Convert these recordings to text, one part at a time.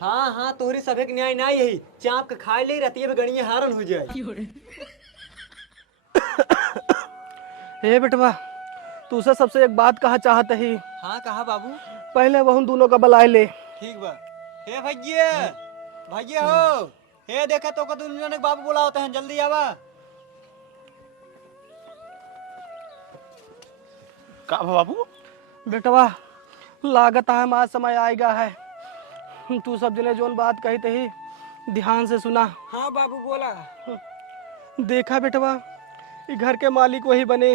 हाँ हाँ तोहरी सभे के न्याय नहीं यही चाप के खाए ले रहती है गणिया हारन हो जाए। हे बेटवा तुझसे सबसे एक बात कहा चाहते ही। हाँ कहा बाबू। पहले वह दोनों का बुलाए ले। ठीक बा। हे भैया भैया हो हे देखा तो तुम बाबू बुला होते हैं जल्दी आवा। का बाबू? बेटवा लागत है माँ समय आएगा है। तू सब जने जोन बात कही तही ध्यान से सुना। हाँ बाबू बोला। देखा बेटवा ये घर के मालिक वही बने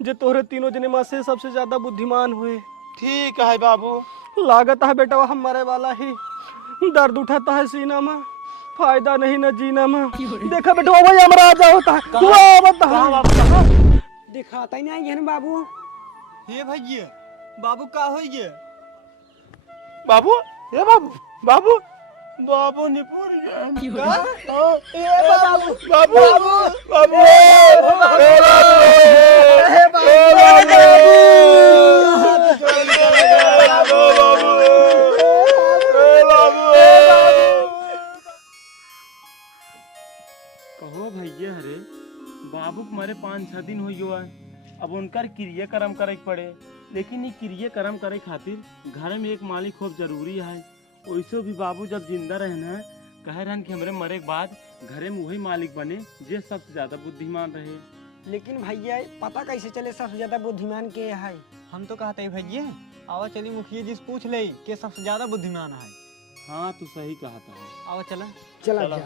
जो तोहरे तीनों जने माँ से सबसे ज्यादा बुद्धिमान हुए। ठीक है बाबू। लागत है बेटवा हम मरे वाला ही दर्द उठाता है सीना में फायदा नहीं न जीना में। देखा बेटवा वही हमारा राजा होता है। दिखाता ही नहीं है बाबू। हे भैया बाबू का हो ये बाबू ये बाबू बाबू बाबू निपुर बाबू बाबू बाबू कहो भैया हरे बाबू के मारे 5-6 दिन हो गयो है। अब उनकर क्रियाक्रम करे पड़े लेकिन ये क्रियाक्रम करे खातिर घर में एक मालिक खूब जरूरी है। वैसे भी बाबू जब जिंदा रहना कह रहे कि हमरे मरे के बाद घरे में वही मालिक बने जे सबसे ज्यादा बुद्धिमान रहे। लेकिन भैया पता कैसे चले सबसे ज्यादा बुद्धिमान के है? हम तो कहते हैं भैया आवा चली मुखिया जी से पूछ ले के सबसे ज्यादा बुद्धिमान है। हाँ तू सही कहा था। आवा चला चला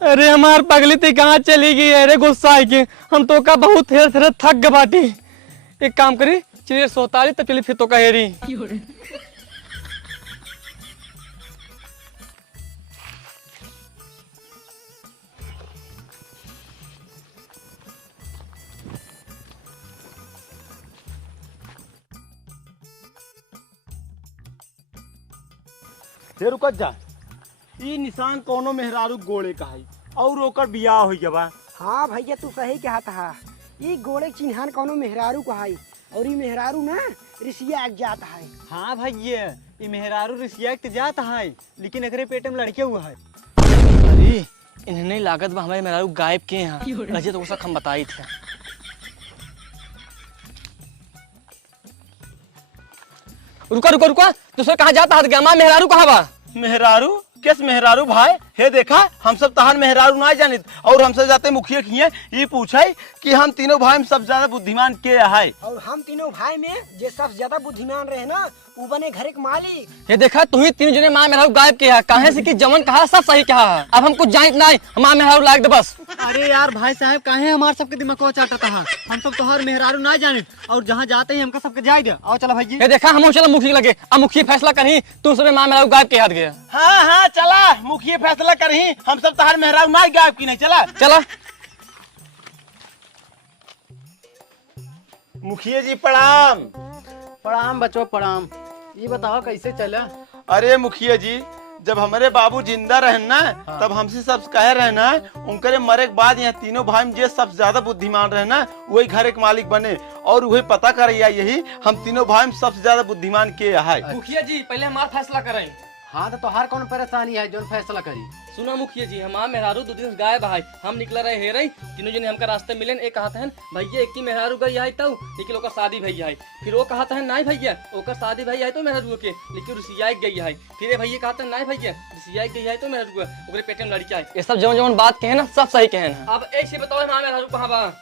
अरे हमार पगली थी कहाँ चली गई? अरे गुस्सा है कि हम तो का बहुत हेर थक गए बाटी। एक काम करी चलिए सोताली तब चली फिर तो का हेरी। रुक जा ई निशान कोनो मेहरारू गोले का है और ओकर बियाह हो गया। हाँ भैया तू सही कहा था। ये गोले चिन्हान कोनो मेहरारू का है और ये मेहरारू ना रिसिया जाता है। हाँ भैया ये मेहरारू रिसिया जाता है लेकिन एकरे पेट में लड़के हुआ है। अरे इन्हें लागत बा हमारे मेहरारू गायब के यहाँ रजे तो उसका हम बताई थे। रुका रुका रुका दूसरा कहाँ जाता है? हमारा मेहरारू कहाँ बा? मेहरारू किस मेहरारू भाई? हे देखा हम सब तहार मेहरारू ना जानित और हमसे जाते मुखिया खिए ये पूछे कि हम तीनों भाई में सबसे ज्यादा बुद्धिमान के है। और हम तीनों भाई में जे सबसे ज्यादा बुद्धिमान रहे ना वो बने घर के मालिक। ये देखा तू ही तीन जने माँ मेहरारू गायब के है कहे से कि जमन कहा सब सही कहा है। अब हम कुछ जानित नहीं हमारा मेहरारू लाग दे बस। अरे यार भाई साहब काहे हमारे सबके दिमाग को चाटता है? हम सब तोहर मेहरारू ना जानित और जहाँ जाते ही हमका सबके जाए दे। आओ चला भाई। ये देखा हम चलो मुखिया लगे अब मुखिया फैसला करी तू सब माँ मेहरारू गायब के हाथ गया। हाँ हाँ चला मुखिया फैसला करही हम सब तहार मेहरारू ना गायब की नहीं। चला चला मुखिया जी प्रणाम। प्रणाम बच्चों प्रणाम। ये बताओ कैसे चला? अरे मुखिया जी जब हमारे बाबू जिंदा रहना तब हमसे सब कह रहना उनके मरे के बाद यहाँ तीनों भाई में जे सबसे ज्यादा बुद्धिमान रहना वही घर एक मालिक बने और वही पता करे यही हम तीनों भाई में सबसे ज्यादा बुद्धिमान के है। मुखिया जी पहले हमारा फैसला करें। हाँ तो तोहार कौन परेशानी है जो फैसला करी? सुना मुखिया जी हमारा मेहरारू 2 दिन से गायब है। हम निकला रहे हे रही तीनों जने हमका रास्ते मिले एक कहते हैं भैया एक की मेहरारू गई है तब लेकिन ओकर शादी भैया है। फिर वो कहते हैं नहीं भैया ओकर शादी भैया है तो मेहरारू के लेकिन रुसिया गई है। फिर भैया कहते हैं नहीं भैया रुसिया गई है तो मेहरारू ओकरे पेटे में लड़का है। ये सब जवन जवन बात कहे ना सब सही कहे ना। अब ऐसे बताओ हमारा मेहरारू कहाँ बा?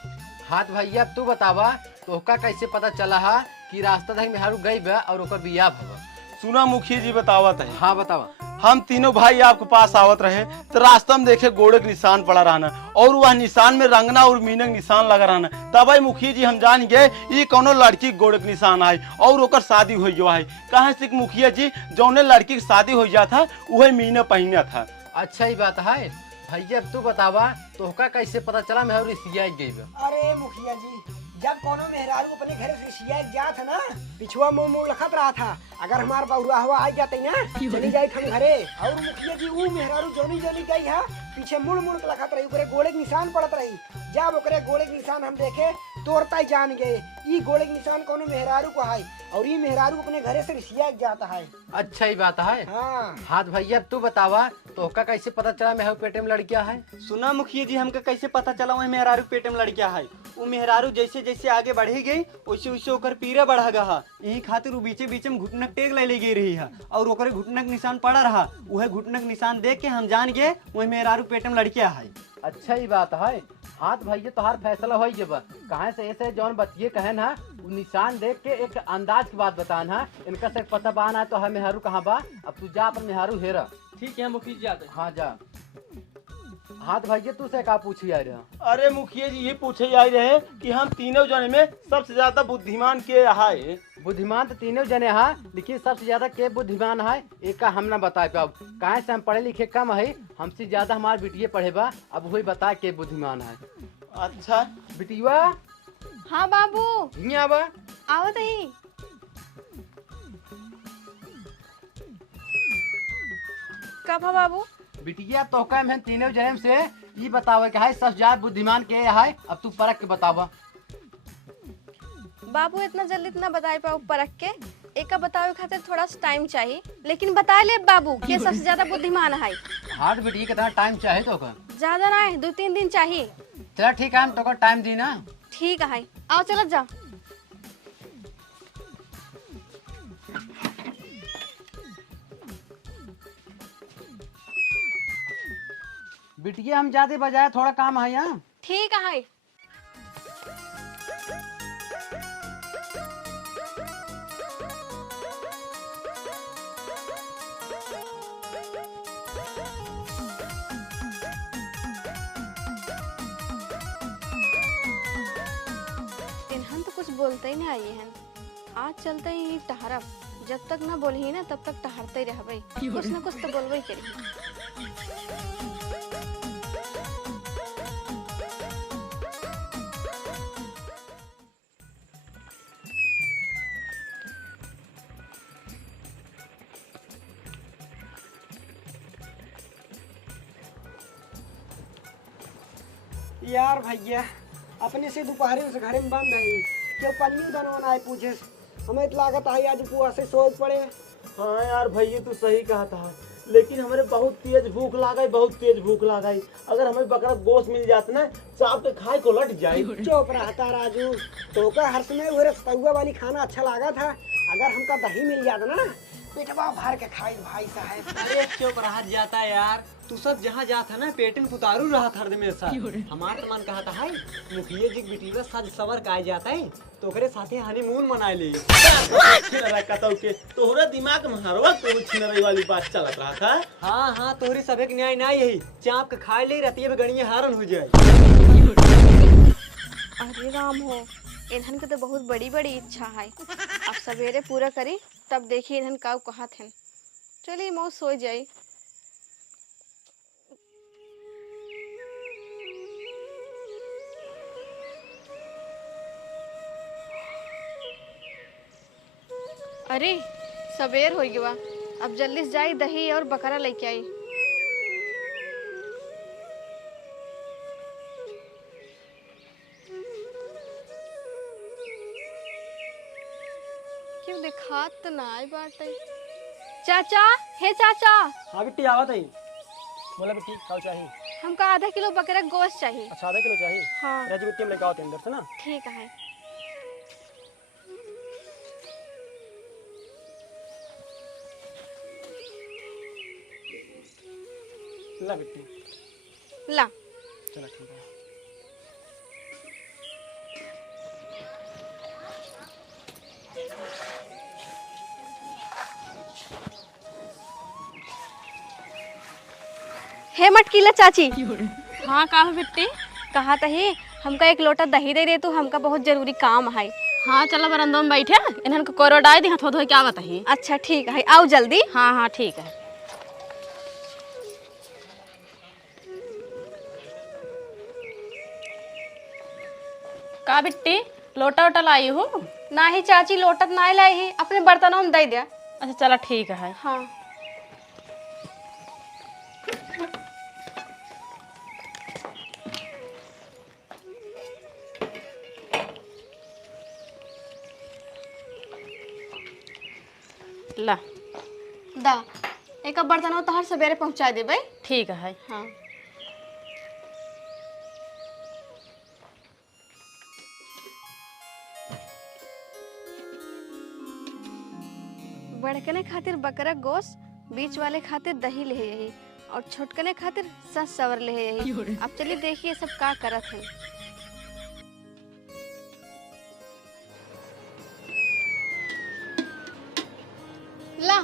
हाँ भैया अब तू बतावा तो ओका कैसे पता चला है कि रास्ता धाई मेहरारू गई बा और ओकर बियाह भवा? सुना मुखिया जी बतावत है। हाँ बतावा। हम तीनों भाई आपके पास आवत रहे तो रास्ता में देखे घोड़े के निशान पड़ा रहना और वह निशान में रंगना और मीनक निशान लगा रहना। तब मुखिया जी हम जान गए ये कोनो लड़की के घोड़े के निशान है और ओकर शादी हो गया है। कहे से मुखिया जी जौने लड़की की शादी हो गया था वही मीना पहना था। अच्छा ही बात है भैया अब तू बतावा तो ओका कैसे पता चला मेहरारू रिसिया गई बा? अरे मुखिया जी जब कोनो मेहरारू अपने घर से रिसिया जात है ना पिछुआ मुंह लखत रहा था अगर हमार बहुरा हुआ आ जाते ना चली जाए हम घरे। और मुखिया जी वो मेहरारू जोनी जोनी गई है पीछे मुड़ मुड़ के लखत रही ओकरे गोले के निशान पड़त रही। जब ओकरे गोले के निशान हम देखे तोड़ता जान गए ई गोड़े के निशान कोनो मेहरारू को है और ये मेहरारू अपने घरे से रिसिया जाता है। अच्छा ही बात है। हाँ हाथ भैया तू बतावा तो का कैसे पता चला मेहरारू पेटे में लड़किया है? सुना मुखिया जी, हमके कैसे पता चला वही मेहरारू पेट में लड़किया है। वो मेहरारू जैसे जैसे आगे बढ़ी गई वैसे वैसे ओकर पीरा बढ़ा गया। यही खातिर वो बीचे बीचे में घुटनक टेक ले गई रही है और ओकर घुटनक निशान पड़ा रहा। वह घुटनक निशान देख के हम जान गए वही मेहरारू पेट में लड़किया है। अच्छा ही बात है। हाथ भैया तोहार फैसला हो जब कहाँ से ऐसे जौन बतिये कहन है वो निशान देख के एक अंदाज की बात बतान है। इनका से पता बान है तो है मेहरू कहाँ बा। अब तू जा अपन मेहरू हेरा। ठीक है मुखिया जी आते हैं। हाँ जा। हाथ भैया तू से का पूछी आ रहा? अरे मुखिया जी ये पूछे आई रहे कि हम तीनों जने में सबसे ज्यादा बुद्धिमान के है? बुद्धिमान तो तीनों जने हैं लेकिन सबसे ज्यादा के बुद्धिमान है एक का हम ना बता पाब। काहे से हम पढ़े लिखे कम है, हमसे ज्यादा हमारे बिटिया पढ़े बा। अब वही बता के बुद्धिमान है। अच्छा बिटिया हाँ बाबू हियां बा। आवत ही। कब है बाबू? बिटिया तो का हम तीनों जने से ये बतावे के है सबसे ज्यादा बुद्धिमान के है। अब तू परख के बतावा। बाबू इतना जल्दी इतना बताए पाओ परख के? एक का बतावे खातिर थोड़ा सा टाइम चाहिए, लेकिन बता ले बाबू के सबसे ज्यादा बुद्धिमान है। हाथ बिटिया कितना टाइम चाहिए तो का? ज्यादा ना है, 2-3 दिन चाहिए। चला ठीक है हम तो टाइम दी ना। ठीक है आओ चलत जा। बिटिया हम ज्यादा बजाए थोड़ा काम है यहाँ। ठीक है। इन्हन तो कुछ बोलते ही नहीं आई हैं। आज चलते ही टहरब, जब तक ना बोली ना तब तक टहरते ही रहबई। कुछ ना कुछ तो बोलबई करी। यार भैया अपने से दोपहर उस घर में बंद है क्यों पन्नी बनवाना है पूछे हमें तो लागत आई आज पुआ से सोच पड़े। हाँ यार भैया तू सही कहा था, लेकिन हमारे बहुत तेज भूख लागई, बहुत तेज भूख लागई। अगर हमें बकरा गोश्त मिल जाता ना चाप के खाए को लट जाए। चुप रहता राजू, तो का हर समय वो रसपौआ वाली खाना अच्छा लगा था। अगर हमका दही मिल जाता ना पेटवा भर के खाई भाई साहब। अरे चुप रहा जाता है यार, तू सब जहाँ जाता ना पेट में पुतारू रहा था हमेशा। हमार तो मन कहा था है मुखिया जी बिटिया सज सवर का जाता है तो ओकरे साथे हनीमून मनाए ले। तोहरा दिमाग में हरवा तो छिनरई वाली बात चलत रहा था। हाँ हाँ तोहरी सबे के न्याय ना यही चाप के खाए ले रहती है गणिया हारन हो जाए। अरे राम हो, इन्हन के तो बहुत बड़ी बड़ी इच्छा है। अब सवेरे पूरा करी तब देखिए इन्हन का कहा थे। चलिए मौ सो जाई। अरे सवेर हो गया, अब जल्दी से जाई दही और बकरा लेके आई। क्यों दिखात तो ना आई बाटे। चाचा, हे चाचा। हाँ बिट्टी आवत है। बोला बिट्टी खाओ चाहिए। हमका आधा किलो बकरा गोश्त चाहिए। अच्छा आधा किलो चाहिए। हाँ राजू बिट्टी में लेके आओ अंदर से ना। ठीक है। ला बिट्टी ला। चलो ठीक है। हे मटकीला चाची। हाँ कहा बिट्टी? कहा तही हमका एक लोटा दही दे दे तू, हमका बहुत जरूरी काम है। हाँ चलो बरंदो में बैठे इन्हन को कोरो डाल दी हाथ धो के आवत ही। अच्छा ठीक है, आओ जल्दी। हाँ हाँ ठीक है। का बिट्टी लोटा वोटा लाई हूँ? ना ही चाची लोटत ना लाई ही, अपने बर्तनों में दे दिया। अच्छा चलो ठीक है। हाँ ला दा एक बर्तन तो हर सवेरे पहुंचा देबै। ठीक है। हाँ बड़कने खातिर बकरा गोश्त, बीच वाले खातिर दही ले यही और छोटकने खातिर सस सवर ले यही। अब चलिए देखिए सब का करत है। ला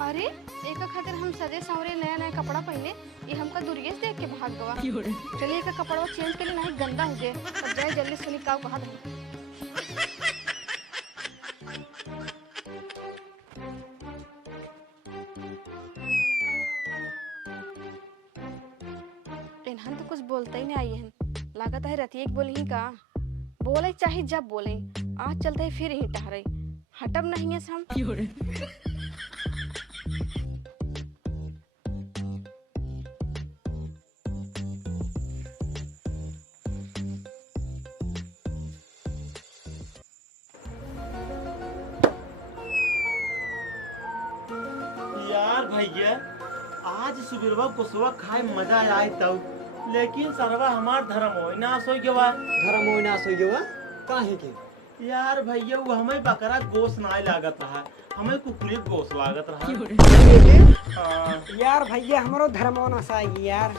अरे एक खातिर हम सजे सवरे नया नया कपड़ा पहने, ये हमका दूरिये से देख के भाग गवा। चलिए एक कपड़ा चेंज के लिए नहीं गंदा हो जाए और जाए जल्दी सुनी का कहा था। इन्हन तो कुछ बोलते ही नहीं आई है, लागत है रतिये बोली ही का बोले चाहे जब बोले आज चलते ही फिर ही टहरे हटब नहीं है हम। यार भैया आज सुबह कुसवा खाए मजा आए तब, लेकिन सरवा हमार धर्म हो ना सोई के बाद धर्म हो ना सो गया काहे के। यार भैया वो हमें बकरा गोश्त ना लागत रहा, हमें कुकुरी गोश्त लागत रहा। हाँ। यार भैया हमारो धर्मो न साई यार।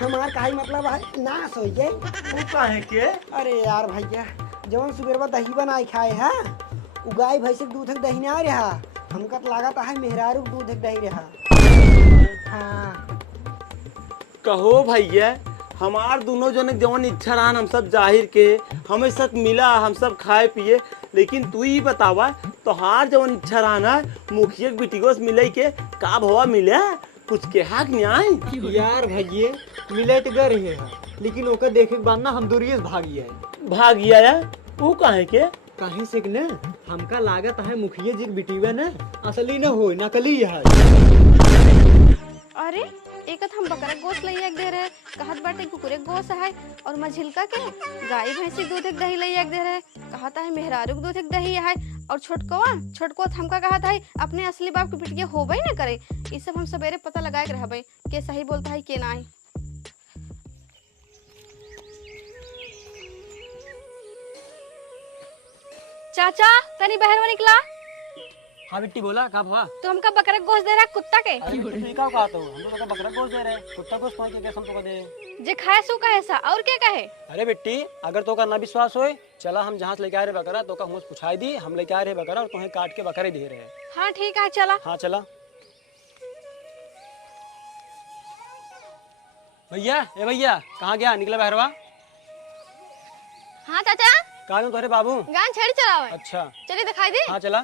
हमार काहे मतलब है ना सोई गए। वो काहे के? अरे यार भैया जवन सुबेरवा दही बनाई खाए है उ गाय भैंस के दूध के दही ना रहा, हमका तो लागत है मेहरारू के दूध के दही रहा। हाँ कहो भैया हमार दोनों जन जवन इच्छा रहा हम सब जाहिर के हमें सब मिला, हम सब खाए पिए, लेकिन तू ही बतावा तोहार जवन इच्छा रहा ना मुखिया बेटी को मिले के का भवा मिले कुछ के हाक न्याय। यार भैया मिले तो गए रहे हैं, लेकिन ओकर देखे के बाद ना हम दूरिये से भागी है। भाग गया यार वो काहे के? कहीं से न हमका लागत है मुखिया जी बिटिवा न असली न हो नकली है। अरे एक हम बकरा गोश्त लइया दे रहे कहत बाटे कुकुरे गोश्त है और मझिलका के गाय भैंसी दूध एक दही लइया दे रहे कहता है मेहरारू के दूध एक दही है और छोटको हमका कहत है अपने असली बाप के बिटिया होबे न करे। ये सब हम सवेरे पता लगाए के रहबे के सही बोलता है के नहीं। चाचा तनी बहरवा निकला। हाँ बिट्टी बोला का हुआ? तो हमका बकरा गोश्त दे रहा कुत्ता के। अरे बिट्टी का कहा तो हम तो बकरा गोश्त दे रहे हैं, कुत्ता गोश्त पहुंच के हम तो दे। जे खाए सो कहे सा और क्या कहे। अरे बिट्टी अगर तो का ना विश्वास होए चला हम जहाँ से लेके आ रहे बकरा तो का मुझ पुछाई दी, हम लेके आ रहे बकरा और तुम्हें काट के बकरे दे रहे हैं। हाँ ठीक है चला। हाँ चला। भैया ए भैया कहाँ गया निकला बहरवा? हाँ चाचा कहा तुम तुम्हारे बाबू? गान छेड़ी चलावे। अच्छा चलिए दिखाई दे। हाँ चला।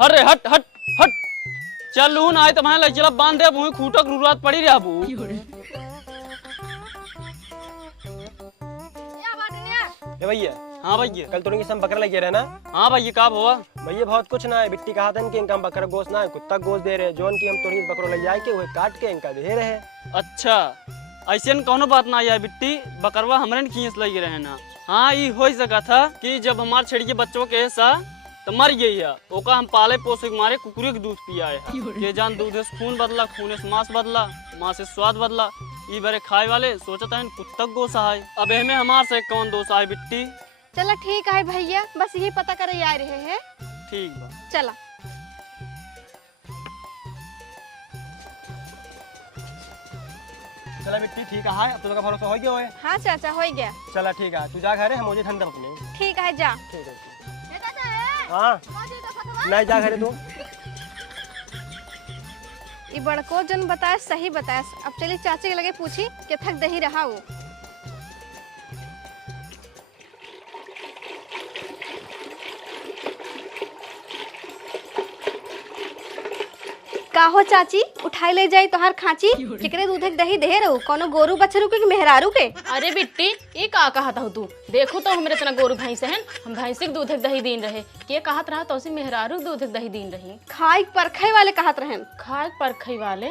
अरे हट हट हट चल लू ना आए तुम्हारे लग चला बांध दे मुँह खूटक रुरात पड़ी रहा बू। ए भैया हाँ भैया। कल तुरंत हम बकरा लेके रहे ना? हाँ भैया का हुआ? भैया बहुत कुछ ना है, बिट्टी कहा था कि इनका हम बकरा गोश्त ना है कुत्ता गोश्त दे रहे हैं, जोन की हम तुरंत बकरो ले जाए के वही काट के इनका दे रहे हैं। अच्छा ऐसे कौनो बात ना आई बिट्टी बकरवा हमरे ने खींच लगी रहे ना। हाँ ये हो सका था कि जब हमारे छेड़ी के बच्चों के ऐसा तो मर गई है ओका हम पाले पोसे के मारे कुकुरे के दूध पिया है ये जान दूध से खून बदला, खून से मांस बदला, मांस से स्वाद बदला। ये बारे खाए वाले सोचता है कुत्ता गोसा है, अब हमें हमार से कौन दोष है बिट्टी। चला ठीक है भैया बस यही पता करे आ रहे हैं। ठीक बा चला। चला बिट्टी ठीक है, अब तो का भरोसा हो गया है। हाँ चाचा हो गया। चला ठीक है तू जा घरे हम मुझे ठंडा अपने। ठीक है जा। ठीक है। हाँ नहीं जा घरे तू। ये बड़को जन बताया सही बताया। अब चलिए चाचे के लगे पूछी कि थक दही रहा वो। का हो चाची उठाई ले जाई तोहार खाची केकरे दूध एक दही दे रहो कोनो गोरू बछरू के कि मेहरारू के। अरे बिट्टी ये का कहत हो तू? देखो तो हमरे इतना गोरू भैंस हैं, हम भैंसी के दूध एक दही दीन रहे के कहत रहा तो मेहरारू के दूध एक दही दीन रही। खाई परखई वाले कहत रहे। खाए परखई वाले?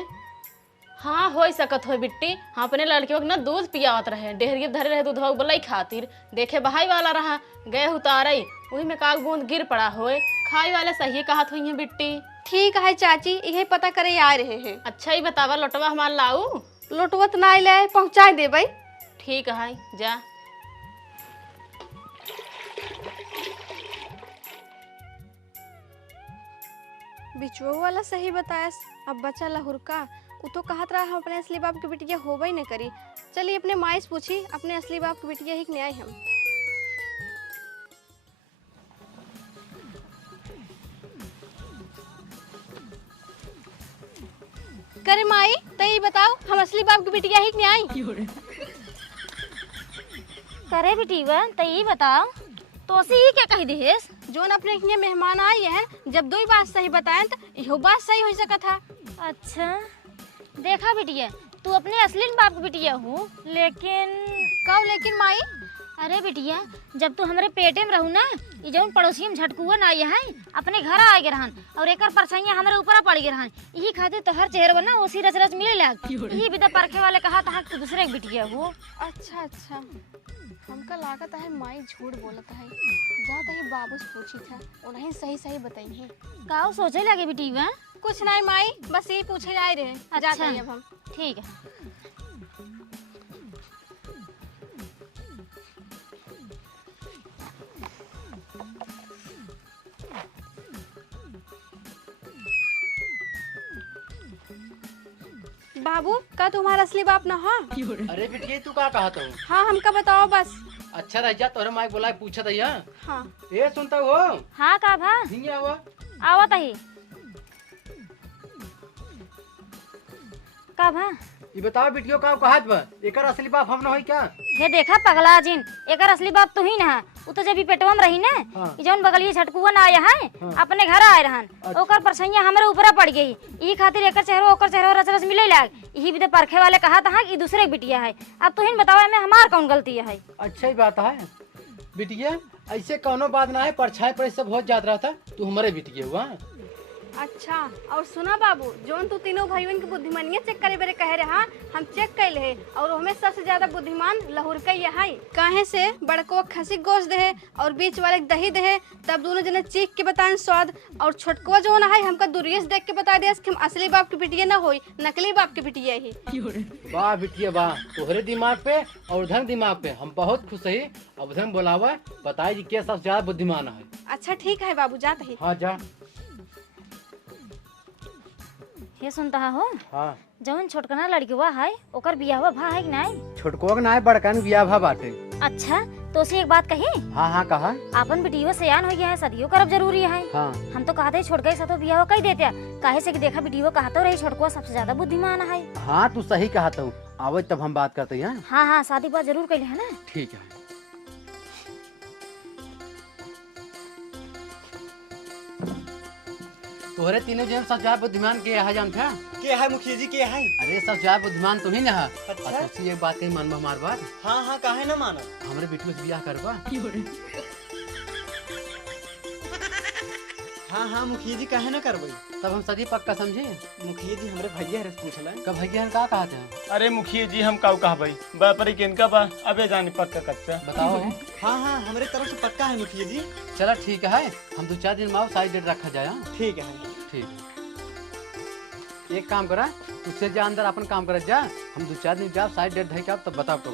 हाँ हो सकत हो बिट्टी। हाँ अपने लड़कियों के ना दूध पियावत रहे, डेहरिए धरे रहे दूध बोलाई खातिर, देखे बहाई वाला रहा गए उतारे वही में काग बूंद गिर पड़ा होए। खाई वाले सही कहत हुई है बिट्टी। ठीक है चाची यही पता करे आ रहे हैं। अच्छा ही बतावा लोटवा हमार लाऊ? लोटवत ना ले पहुँचा देबै। ठीक है जा। बिचुआ वाला सही बताया। अब बचा लहुरका वो तो कहत रहा हम अपने असली बाप की बिटिया होबे न करी। चलिए अपने माई से पूछी अपने असली बाप की बिटिया ही न्याय हम। करे माई तई बताओ हम असली बाप की बिटिया ही न्याय। करे बेटीवा तई बताओ तो ही क्या कही दिहेस? जोन अपने यहाँ मेहमान आई है जब दो ही बात सही बताएं तो यो बात सही हो सका था। अच्छा देखा बिटिया तू अपने असली बाप की बिटिया हूँ लेकिन कब लेकिन माई? अरे बिटिया जब तू हमारे पेटे में रहू ना ये जौन पड़ोसी में झटकुआ ना आए हैं अपने घर आ गए रहन और एक परछाइयां हमारे ऊपर पड़ गए रहन यही खातिर तो हर चेहरा ना उसी रच रच मिले लग यही विदा परखे वाले कहा था तू दूसरे की बिटिया हो। अच्छा अच्छा हमका लागत है माई झूठ बोलत है। जा तही बाबू से पूछी था उन्हें सही सही बताई है। का सोचे लगे बिटिया? कुछ नहीं माई बस यही पूछे आए रहे। अच्छा अब हम ठीक है। बाबू का तुम्हारा असली बाप ना? हाँ अरे बिटिया तू का कहत हो? हाँ हमका बताओ बस। अच्छा रह जा तोरे माइक बोला पूछा दैया। हाँ ए सुनता हो? हाँ का भा नहीं आवा आवत ही का भा ये बताओ बिटियो का कहत बा एकर असली बाप हम ना होई क्या? हे देखा पगला जिन एकर असली बाप तू ही ना उ तो जब भी पेटवा में रही ना हाँ। जौन बगलिए झटकुआ ना आया है हाँ। अपने घर आए रहन अच्छा। ओकर परछाइया हमरे ऊपर पड़ गई ई खातिर एकर चेहरा ओकर चेहरा रच रच मिले लाग यही भी तो परखे वाले कहा था कि दूसरे की बिटिया है। अब तू ही बतावा में हमार कौन गलती है? अच्छा ही बात है बिटिया ऐसे कौनो बात ना है परछाई पर सब बहुत जात रहा था तू हमारे बिटिया हुआ। अच्छा और सुना बाबू जोन तू तीनों भाइयों की बुद्धिमानिया चेक करे बेरे कहे रहा हम चेक कैल है और हमें सबसे ज्यादा बुद्धिमान लहुर का ये है। काहे से बड़को खसी गोश्त दे और बीच वाले दही दे तब दोनों जने चीख के बताएं स्वाद और छोटको जो ना है हमका दुर्यस देख के बता दिया कि हम असली बाप की बिटिया ना होई नकली बाप की बिटिया ही। वाह बिटिया वाह तोहरे दिमाग पे और उधर दिमाग पे हम बहुत खुश है। अब उधर बोलावा बताई जी क्या सबसे ज्यादा बुद्धिमान है। अच्छा ठीक है बाबू जाते ही। हाँ जा। ये सुनता हो? हाँ जौन छोटकना लड़कीवा है ओकर बियाहवा भा है कि नहीं? छोटको ना है बड़कन बिया भा बाटे। अच्छा तो उसे एक बात कही? हाँ हाँ कहा। आपन बिटियो सयान हो गया है सदियों करब जरूरी है। हाँ हम तो कहते छोटका ही साथो बियाह कही देते काहे से कि देखा बिटियो कहते रही छोटको सबसे ज्यादा बुद्धिमान है। हाँ तू सही कहता हूँ आवो तब हम बात करते हैं। हाँ हाँ शादी बात जरूर कही है ना। ठीक है। तोहरे तीनों जन सबसे ज्यादा बुद्धिमान के है जानते हैं? के है मुखिया जी के है? अरे सबसे ज्यादा बुद्धिमान तुम ही ना है। अच्छा। और तुझसे एक बात कही मानबा हमार बात? हाँ हाँ काहे ना मानो। हमरे बेटी से बियाह करबा? हाँ हाँ मुखिया जी काहे ना करबई। तब हम सदी पक्का समझे। मुखिया जी हमरे भैया हरे पूछलन कब भैया का कहते हैं? अरे मुखिया जी हम काऊ कहा भाई बापरी किनका बा अबे जाने पक्का कच्चा बताओ। हाँ हाँ हमारे तरफ से पक्का है मुखिया जी। चला ठीक है हम 2-4 दिन में सारी डेट रखा जाए। ठीक है ठीक। एक काम करा तुझसे जा अंदर अपन काम कर जा हम 2-4 दिन जाओ सारी डेट ढाई के तब बताओ तो।